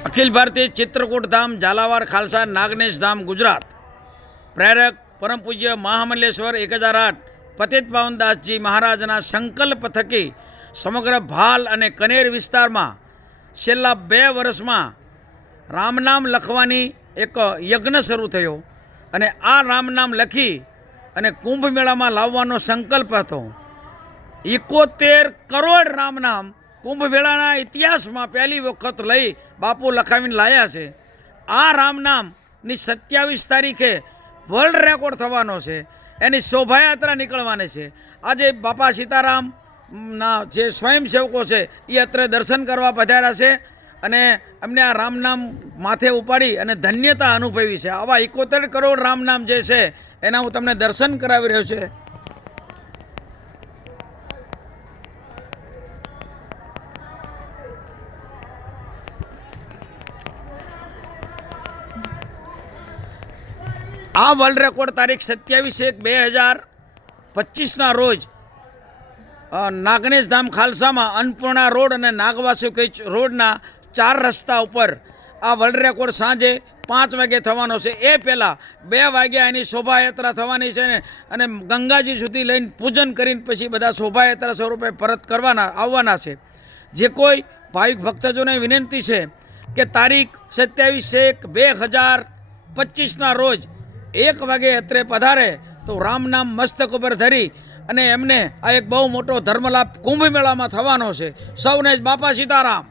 અખિલ ભારતીય ચિત્રકૂટ ધામ, ઝાલાવાડ, ખાલસા, નાગનેશ ધામ, ગુજરાત. પ્રેરક પરમ પૂજ્ય મહામલ્લેશ્વર એક હજાર આઠ, પતિત પાવનદાસજી મહારાજના સંકલ્પ થકી સમગ્ર ભાલ અને કનેર વિસ્તારમાં છેલ્લા બે વર્ષમાં રામનામ લખવાની એક યજ્ઞ શરૂ થયો અને આ રામનામ લખી અને કુંભ મેળામાં લાવવાનો સંકલ્પ હતો. એકોતેર કરોડ રામનામ કુંભ મેળાના ઇતિહાસમાં પહેલી વખત લઈ બાપુ લખાવીને લાયા છે. આ રામનામની સત્યાવીસ તારીખે વર્લ્ડ રેકોર્ડ થવાનો છે. એની શોભાયાત્રા નીકળવાની છે. આજે બાપા સીતારામ ના જે સ્વયંસેવકો છે, એ અત્રે દર્શન કરવા પધાર્યા છે અને અમને આ રામનામ માથે ઉપાડી અને ધન્યતા અનુભવી છે. આવા એકોતેર કરોડ રામનામ જે છે, એના હું તમને દર્શન કરાવી રહ્યો છે. આ વર્લ્ડ રેકોર્ડ તારીખ સત્યાવીસ એક બે હજાર પચીસના રોજ નાગણેશ ધામ ખાલસામાં અન્નપૂર્ણા રોડ અને નાગવાસુ કઈ રોડના ચાર રસ્તા ઉપર આ વર્લ્ડ રેકોર્ડ સાંજે પાંચ વાગે થવાનો છે. એ પહેલાં બે વાગ્યા એની શોભાયાત્રા થવાની છે ને, અને ગંગાજી સુધી લઈને પૂજન કરીને પછી બધા શોભાયાત્રા સ્વરૂપે પરત કરવાના, આવવાના છે. જે કોઈ ભાવિક ભક્તજોને વિનંતી છે કે તારીખ સત્યાવીસ એક બે હજાર પચીસના રોજ એક વાગે અત્રે પધારે તો રામ નામ મસ્તક ઉપર ધરી અને એમને આ એક બહુ મોટો ધર્મલાભ કુંભ મેળામાં થવાનો છે. સૌને જ બાપા સીતારામ.